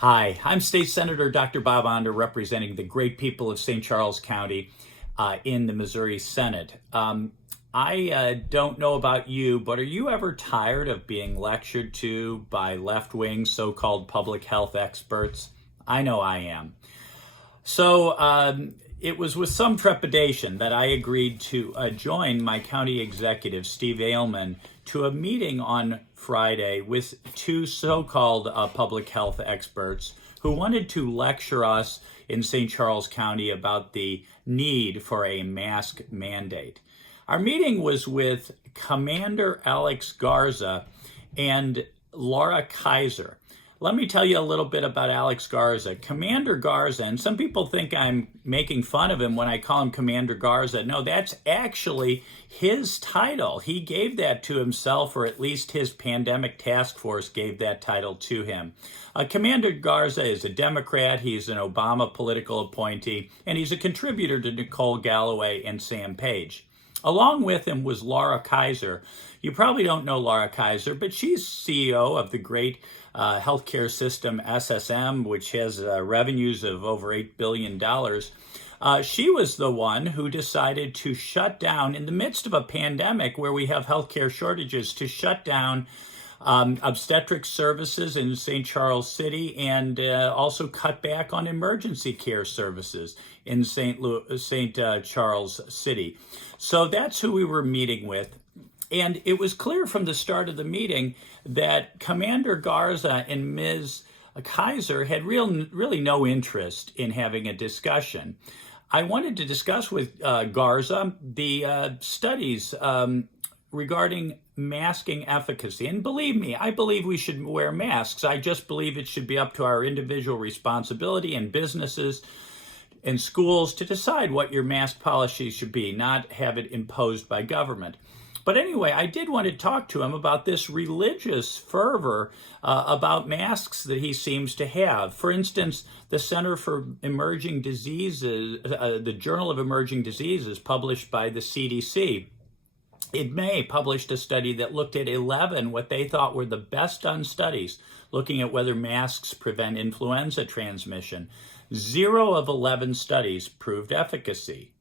Hi, I'm State Senator Dr. Bob Onder, representing the great people of St. Charles County in the Missouri Senate. I don't know about you, but are you ever tired of being lectured to by left-wing so-called public health experts? I know I am. So it was with some trepidation that I agreed to join my county executive, Steve Ailman, to a meeting on Friday with two so-called public health experts who wanted to lecture us in St. Charles County about the need for a mask mandate. Our meeting was with Commander Alex Garza and Laura Kaiser. Let me tell you a little bit about Alex Garza. Commander Garza, and some people think I'm making fun of him when I call him Commander Garza. No, that's actually his title. He gave that to himself, or at least his pandemic task force gave that title to him. Commander Garza is a Democrat. He's an Obama political appointee, and he's a contributor to Nicole Galloway and Sam Page. Along with him was Laura Kaiser. You probably don't know Laura Kaiser, but she's CEO of the great healthcare system SSM, which has revenues of over $8 billion. She was the one who decided to shut down, in the midst of a pandemic where we have healthcare shortages, to shut down obstetric services in St. Charles City and also cut back on emergency care services in St. Charles City. So that's who we were meeting with. And it was clear from the start of the meeting that Commander Garza and Ms. Kaiser had really no interest in having a discussion. I wanted to discuss with Garza the studies regarding masking efficacy. And believe me, I believe we should wear masks. I just believe it should be up to our individual responsibility and businesses and schools to decide what your mask policy should be, not have it imposed by government. But anyway, I did want to talk to him about this religious fervor about masks that he seems to have. For instance, the Center for Emerging Diseases, the Journal of Emerging Diseases, published by the CDC, in May published a study that looked at 11 what they thought were the best done studies looking at whether masks prevent influenza transmission. 0 of 11 studies proved efficacy.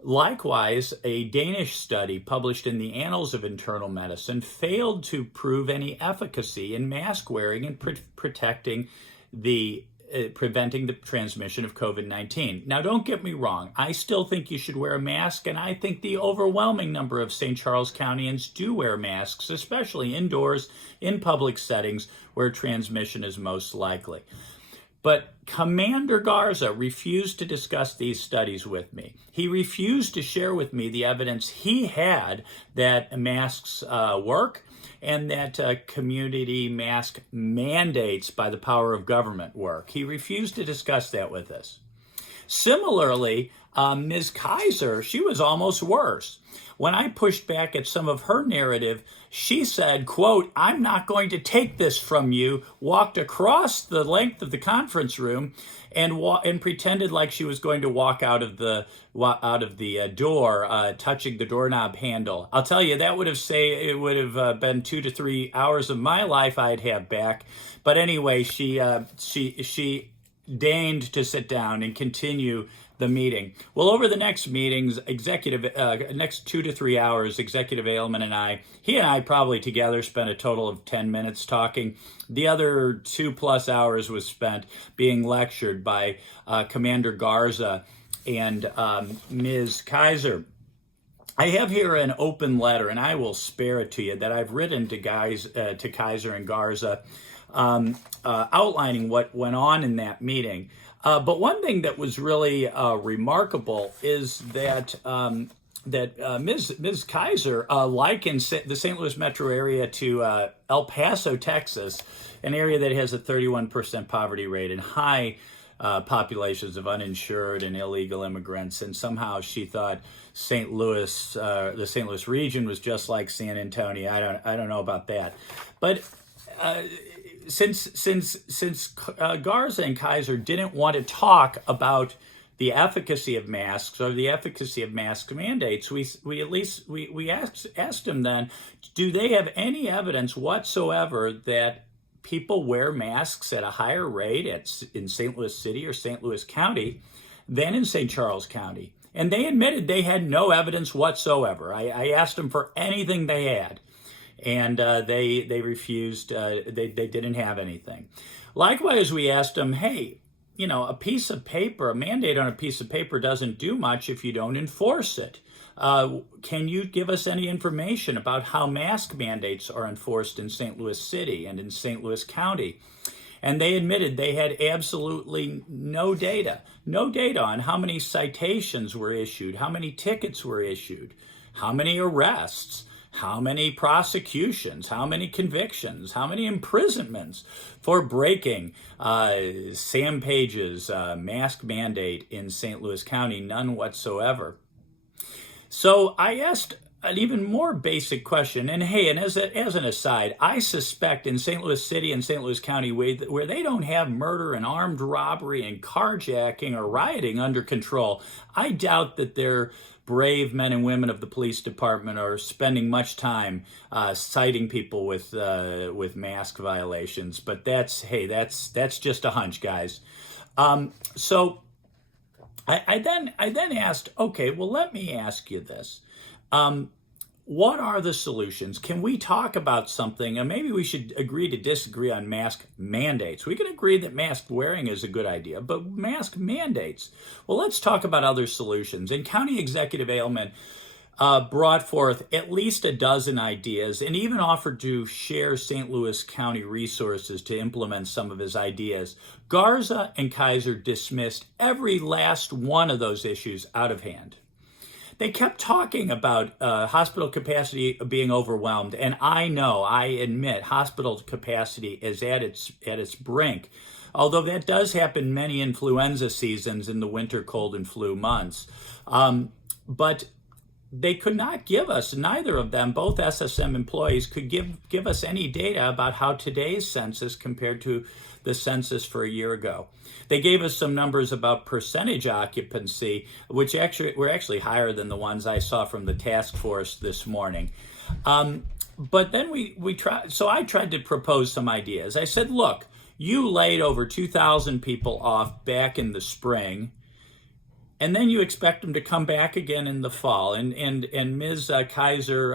Likewise, a Danish study published in the Annals of Internal Medicine failed to prove any efficacy in mask wearing and preventing the transmission of COVID-19. Now, don't get me wrong. I still think you should wear a mask, and I think the overwhelming number of St. Charles Countyans do wear masks, especially indoors in public settings where transmission is most likely. But Commander Garza refused to discuss these studies with me. He refused to share with me the evidence he had that masks work and that community mask mandates by the power of government work. He refused to discuss that with us. Similarly, Ms. Kaiser, she was almost worse. When I pushed back at some of her narrative, she said, quote, "I'm not going to take this from you," walked across the length of the conference room and pretended like she was going to walk out of the door, touching the doorknob handle. I'll tell you, that would have been 2 to 3 hours of my life I'd have back. But anyway, she deigned to sit down and continue the meeting. Well, over the next meetings, next 2 to 3 hours, Executive Ailman and he and I probably together spent a total of 10 minutes talking. The other 2+ hours was spent being lectured by Commander Garza and Ms. Kaiser. I have here an open letter, and I will spare it to you, that I've written to Kaiser and Garza, outlining what went on in that meeting. But one thing that was really remarkable is that Ms. Kaiser likened the St. Louis metro area to El Paso, Texas, an area that has a 31% poverty rate and high populations of uninsured and illegal immigrants. And somehow she thought St. Louis, the St. Louis region, was just like San Antonio. I don't know about that, but. Since Garza and Kaiser didn't want to talk about the efficacy of masks or the efficacy of mask mandates, we asked them then, do they have any evidence whatsoever that people wear masks at a higher rate in St. Louis City or St. Louis County than in St. Charles County. And they admitted they had no evidence whatsoever. I asked them for anything they had, and they refused. They didn't have anything. Likewise, we asked them, hey, a piece of paper, a mandate on a piece of paper doesn't do much if you don't enforce it. Can you give us any information about how mask mandates are enforced in St. Louis City and in St. Louis County? And they admitted they had absolutely no data on how many citations were issued, how many tickets were issued, how many arrests, how many prosecutions, how many convictions, how many imprisonments for breaking Sam Page's mask mandate in St. Louis County. None whatsoever. So I asked an even more basic question, and hey, and as an aside, I suspect in St. Louis City and St. Louis County, where they don't have murder and armed robbery and carjacking or rioting under control, I doubt that their brave men and women of the police department are spending much time citing people with mask violations. But that's just a hunch, guys. So I then asked, okay, well, let me ask you this. What are the solutions? Can we talk about something? And maybe we should agree to disagree on mask mandates. We can agree that mask wearing is a good idea, but mask mandates. Well, let's talk about other solutions. And County Executive Ailman brought forth at least a dozen ideas and even offered to share St. Louis County resources to implement some of his ideas. Garza and Kaiser dismissed every last one of those issues out of hand. They kept talking about hospital capacity being overwhelmed, and I admit, hospital capacity is at its brink. Although that does happen many influenza seasons in the winter cold and flu months. But they could not give us, neither of them, both SSM employees, could give us any data about how today's census compared to the census for a year ago. They gave us some numbers about percentage occupancy, which were actually higher than the ones I saw from the task force this morning. But then I tried to propose some ideas. I said, look, you laid over 2,000 people off back in the spring, and then you expect them to come back again in the fall. And Ms. Kaiser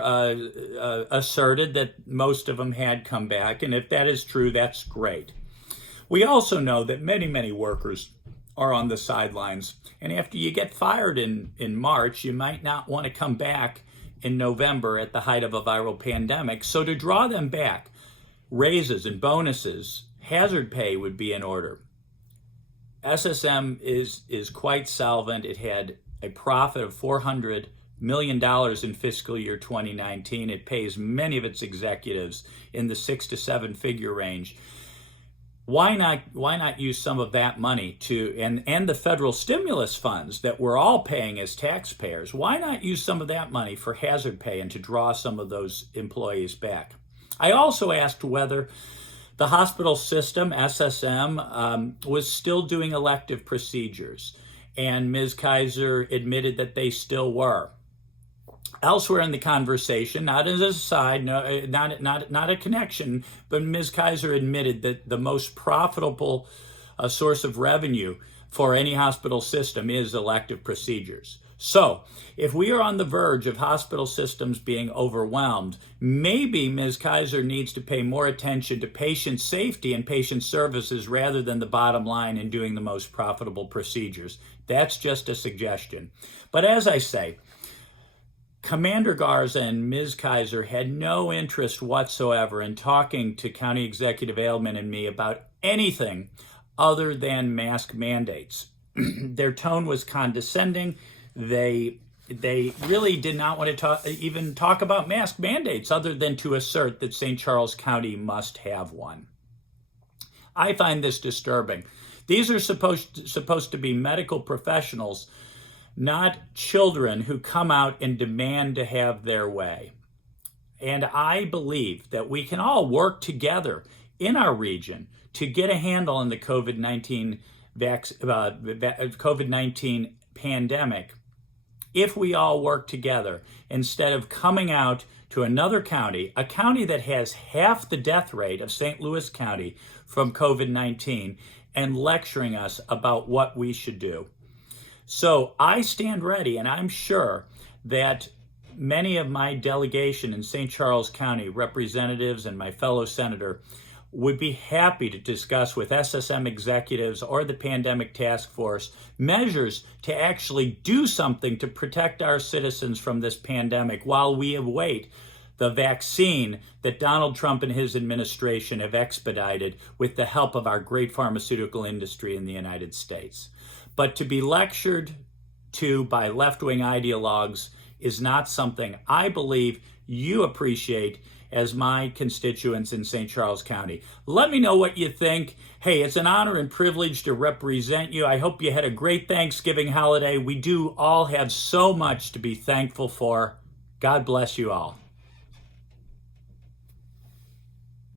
asserted that most of them had come back, and if that is true, that's great. We also know that many, many workers are on the sidelines, and after you get fired in March, you might not want to come back in November at the height of a viral pandemic. So to draw them back, raises and bonuses, hazard pay would be in order. SSM is quite solvent. It had a profit of $400 million in fiscal year 2019. It pays many of its executives in the 6 to 7 figure range. Why not use some of that money and the federal stimulus funds that we're all paying as taxpayers? Why not use some of that money for hazard pay and to draw some of those employees back? I also asked whether the hospital system, SSM, was still doing elective procedures, and Ms. Kaiser admitted that they still were. Elsewhere in the conversation, not as a side, no, not a connection, but Ms. Kaiser admitted that the most profitable source of revenue for any hospital system is elective procedures. So, if we are on the verge of hospital systems being overwhelmed, maybe Ms. Kaiser needs to pay more attention to patient safety and patient services rather than the bottom line in doing the most profitable procedures. That's just a suggestion. But as I say, Commander Garza and Ms. Kaiser had no interest whatsoever in talking to County Executive Ailman and me about anything other than mask mandates. Their tone was condescending. They really did not want to even talk about mask mandates other than to assert that St. Charles County must have one. I find this disturbing. These are supposed to be medical professionals, not children who come out and demand to have their way. And I believe that we can all work together in our region to get a handle on the COVID-19 pandemic if we all work together instead of coming out to another county, a county that has half the death rate of St. Louis County from COVID-19, and lecturing us about what we should do. So I stand ready, and I'm sure that many of my delegation in St. Charles County, representatives and my fellow senator, would be happy to discuss with SSM executives or the Pandemic Task Force measures to actually do something to protect our citizens from this pandemic while we await the vaccine that Donald Trump and his administration have expedited with the help of our great pharmaceutical industry in the United States. But to be lectured to by left-wing ideologues is not something I believe you appreciate as my constituents in St. Charles County. Let me know what you think. Hey, it's an honor and privilege to represent you. I hope you had a great Thanksgiving holiday. We do all have so much to be thankful for. God bless you all.